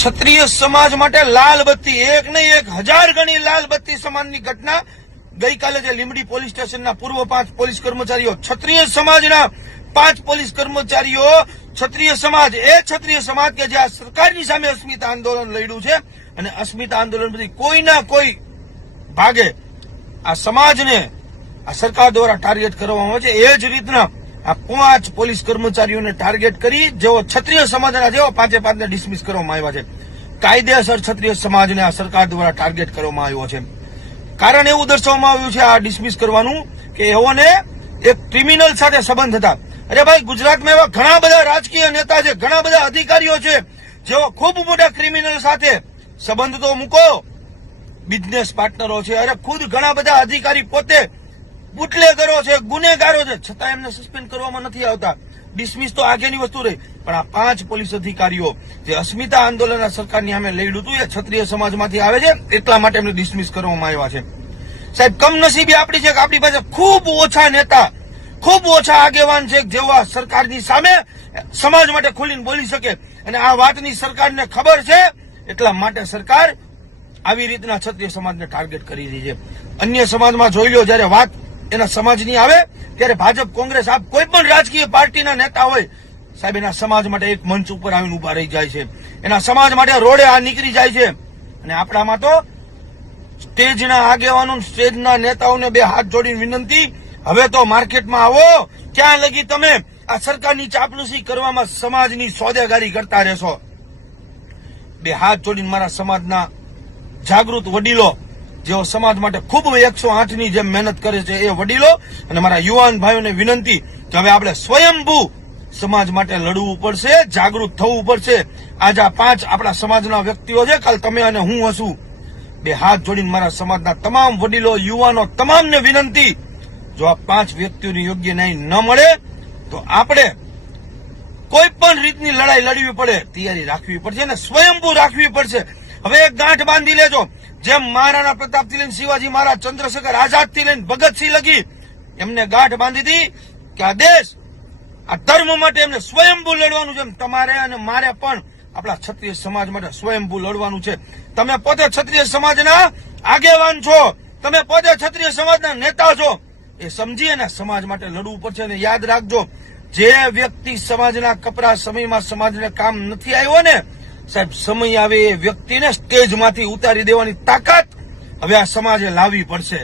ક્ષત્રિય સમાજ માટે લાલ બત્તી એક નહીં, એક હજાર ગણી લાલ બત્તી સમાનની ઘટના. ગઈકાલે જે લીમડી પોલીસ સ્ટેશનના પૂર્વ પાંચ પોલીસ કર્મચારીઓ, ક્ષત્રિય સમાજના પાંચ પોલીસ કર્મચારીઓ, ક્ષત્રિય સમાજ, એ ક્ષત્રિય સમાજ કે જે આ સરકારની સામે અસ્મિતા આંદોલન લડ્યું છે અને અસ્મિતા આંદોલન પછી કોઈના કોઈ ભાગે આ સમાજને, આ સરકાર દ્વારા ટાર્ગેટ કરવામાં આવે છે. એ જ રીતના આ પાંચ પોલીસ કર્મચારીઓને ટાર્ગેટ કરી, જેઓ ક્ષત્રિય સમાજના જેવો પાંચે પાંચને ડિસમિસ કરવામાં આવ્યા છે. કાયદેસર ક્ષત્રિય સમાજને આ સરકાર દ્વારા ટાર્ગેટ કરવામાં આવ્યો છે. કારણ એવું દર્શાવવામાં આવ્યું છે આ ડિસમિસ કરવાનું કે એઓને એક ક્રિમિનલ સાથે સંબંધ હતા. અરે ભાઈ, ગુજરાતમાં એવા ઘણા બધા રાજકીય નેતા છે, ઘણા બધા અધિકારીઓ છે, જેઓ ખૂબ મોટા ક્રિમિનલ સાથે સંબંધ તો મૂકો. બિઝનેસ પાર્ટનરો છે, અરે ખુદ ઘણા બધા અધિકારી પોતે બુટલેગરો છે, ગુનેગારો છે. છતાં એમને સસ્પેન્ડ કરવામાં નથી આવતા. ડિસમિસ તો આગેની વસ્તુ રહી, પણ આ પાંચ પોલીસ અધિકારીઓ જે અસ્મિતા આંદોલન સરકારની સામે લડ્યું હતું, એ ક્ષત્રિય સમાજમાંથી આવે છે, એટલા માટે એમને ડિસમિસ કરવામાં આવ્યા છે. સાહેબ, કમનસીબી આપણી છે કે આપણી પાસે ખૂબ ઓછા નેતા, ખૂબ ઓછા આગેવાન છે જેવા સરકારની સામે સમાજ માટે ખુલીને બોલી શકે. અને આ વાતની સરકારને ખબર છે, એટલા માટે સરકાર આવી રીતના ક્ષત્રિય સમાજને ટાર્ગેટ કરી રહી છે. અન્ય સમાજમાં જોઈ લો, જયારે વાત એના સમાજની આવે, ત્યારે ભાજપ, કોંગ્રેસ, આપ કોઈ પણ રાજકીય પાર્ટીના નેતા હોય, સાહેબ, એના સમાજ માટે એક મંચ ઉપર આવીને ઊભા રહી જાય છે. એના સમાજ માટે રોડે આ નીકળી જાય છે. અને આપણામાં તો સ્ટેજના આગેવાનો સ્ટેજના નેતાઓને બે હાથ જોડીને વિનંતી, હવે તો માર્કેટમાં આવો, ક્યાં લગી તમે? આ સરકારની ચાપલુસી કરવામાં સમાજની સોદેગારી કરતા રહેશો. બે હાથ જોડીને મારા સમાજના જાગૃત વડીલો જેઓ સમાજ માટે ખૂબ એકસો ની જેમ મહેનત કરે છે એ વડીલો અને મારા યુવાન ભાઈઓને વિનંતી કે હવે આપણે સ્વયંભૂ સમાજ માટે લડવું પડશે, જાગૃત થવું પડશે. આજે આ પાંચ આપણા સમાજના વ્યક્તિઓ છે. કાલ તમે અને હું હશું. બે હાથ જોડીને મારા સમાજના તમામ વડીલો, યુવાનો તમામને વિનંતી, જો આ પાંચ વ્યક્તિઓની યોગ્ય ન્યાય ન મળે, તો આપણે કોઈ પણ રીતની લડાઈ લડવી પડે. તૈયારી રાખવી પડશે અને સ્વયંભૂ રાખવી પડશે. હવે એક ગાંઠ બાંધી લેજો. જેમ મહારાણા પ્રતાપથી લઈને શિવાજી મહારાજ, ચંદ્રશેખર આઝાદથી લઈને ભગતસિંહ લગી એમને ગાંઠ બાંધી હતી કે આ દેશ, આ ધર્મ માટે એમને સ્વયંભૂ લડવાનું છે તમારે અને મારે પણ આપણા ક્ષત્રિય સમાજ માટે સ્વયંભૂ લડવાનું છે. તમે પોતે ક્ષત્રિય સમાજના આગેવાન છો. તમે પોતે ક્ષત્રિય સમાજના નેતા છો. એ સમજી અને સમાજ માટે લડવું પડશે અને યાદ રાખજો. જે વ્યક્તિ સમાજના કપરા સમયમાં સમાજને કામ નથી આવ્યો ને સાહેબ સમય આવે એ વ્યક્તિને સ્ટેજમાંથી ઉતારી દેવાની તાકાત હવે આ સમાજે લાવવી પડશે.